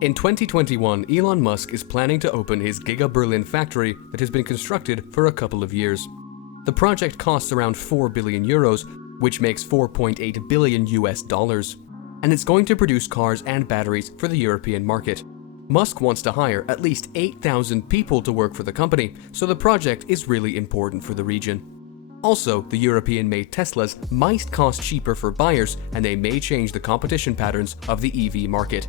In 2021, Elon Musk is planning to open his Giga Berlin factory that has been constructed for a couple of years. The project costs around 4 billion euros, which makes 4.8 billion US dollars, and it's going to produce cars and batteries for the European market. Musk wants to hire at least 8,000 people to work for the company, so the project is really important for the region. Also, the European-made Teslas might cost cheaper for buyers, and they may change the competition patterns of the EV market.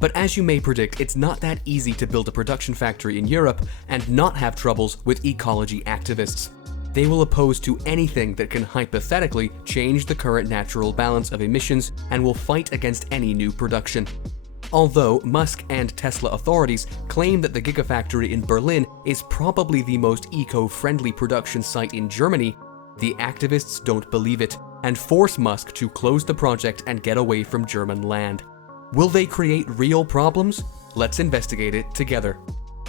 But as you may predict, it's not that easy to build a production factory in Europe and not have troubles with ecology activists. They will oppose to anything that can hypothetically change the current natural balance of emissions and will fight against any new production. Although Musk and Tesla authorities claim that the Gigafactory in Berlin is probably the most eco-friendly production site in Germany, the activists don't believe it and force Musk to close the project and get away from German land. Will they create real problems? Let's investigate it together.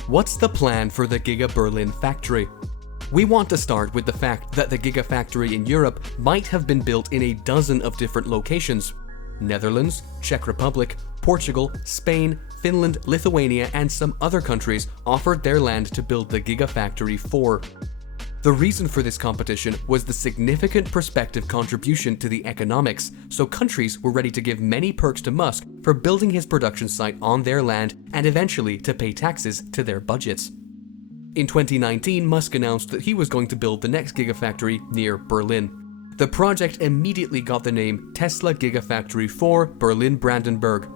What's the plan for the Giga Berlin factory? We want to start with the fact that the Gigafactory in Europe might have been built in a dozen of different locations: Netherlands, Czech Republic, Portugal, Spain, Finland, Lithuania, and some other countries offered their land to build the Gigafactory for. The reason for this competition was the significant prospective contribution to the economics, so countries were ready to give many perks to Musk for building his production site on their land and eventually to pay taxes to their budgets. In 2019, Musk announced that he was going to build the next Gigafactory near Berlin. The project immediately got the name Tesla Gigafactory 4 Berlin-Brandenburg.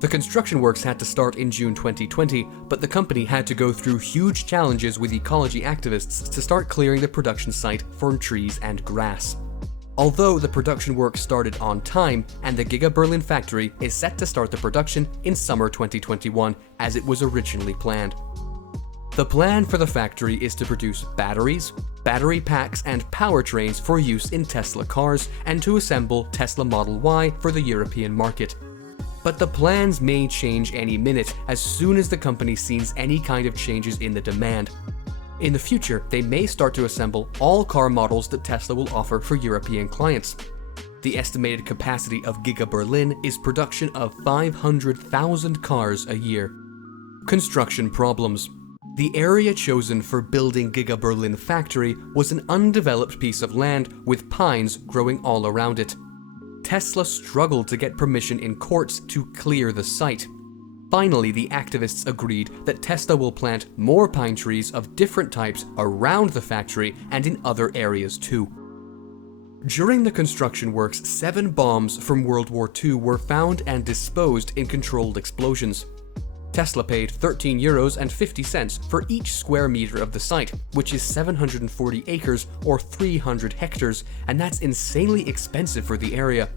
The construction works had to start in June 2020, but the company had to go through huge challenges with ecology activists to start clearing the production site from trees and grass. Although the production work started on time, and the Giga Berlin factory is set to start the production in summer 2021 as it was originally planned. The plan for the factory is to produce batteries, battery packs, and powertrains for use in Tesla cars and to assemble Tesla Model Y for the European market. But the plans may change any minute as soon as the company sees any kind of changes in the demand. In the future, they may start to assemble all car models that Tesla will offer for European clients. The estimated capacity of Giga Berlin is production of 500,000 cars a year. Construction problems. The area chosen for building Giga Berlin factory was an undeveloped piece of land with pines growing all around it. Tesla struggled to get permission in courts to clear the site. Finally, the activists agreed that Tesla will plant more pine trees of different types around the factory and in other areas too. During the construction works, 7 bombs from World War II were found and disposed in controlled explosions. Tesla paid €13.50 for each square meter of the site, which is 740 acres or 300 hectares, and that's insanely expensive for the area.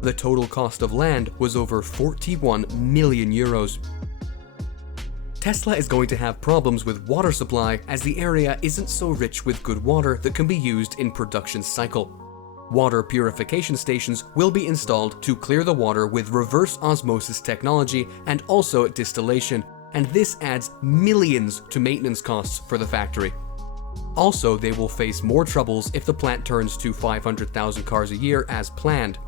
The total cost of land was over 41 million euros. Tesla is going to have problems with water supply as the area isn't so rich with good water that can be used in production cycle. Water purification stations will be installed to clear the water with reverse osmosis technology and also distillation, and this adds millions to maintenance costs for the factory. Also, they will face more troubles if the plant turns to 500,000 cars a year as planned.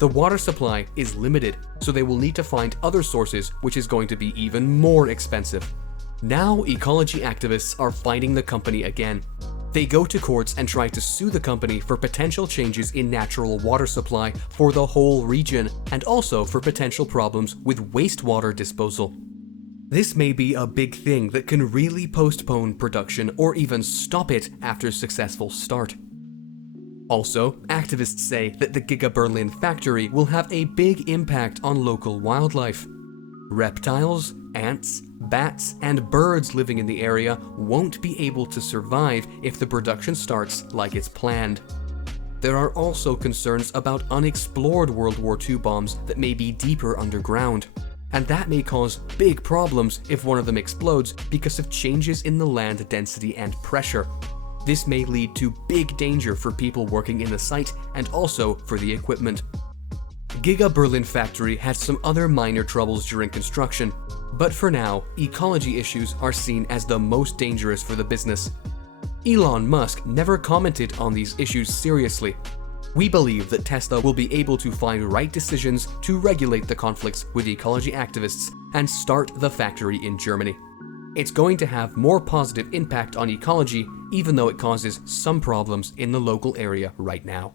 The water supply is limited, so they will need to find other sources, which is going to be even more expensive. Now, ecology activists are fighting the company again. They go to courts and try to sue the company for potential changes in natural water supply for the whole region and also for potential problems with wastewater disposal. This may be a big thing that can really postpone production or even stop it after a successful start. Also, activists say that the Giga Berlin factory will have a big impact on local wildlife. Reptiles, ants, bats, and birds living in the area won't be able to survive if the production starts like it's planned. There are also concerns about unexplored World War II bombs that may be deeper underground, and that may cause big problems if one of them explodes because of changes in the land density and pressure. This may lead to big danger for people working in the site and also for the equipment. Giga Berlin factory had some other minor troubles during construction, but for now, ecology issues are seen as the most dangerous for the business. Elon Musk never commented on these issues seriously. We believe that Tesla will be able to find right decisions to regulate the conflicts with ecology activists and start the factory in Germany. It's going to have more positive impact on ecology, even though it causes some problems in the local area right now.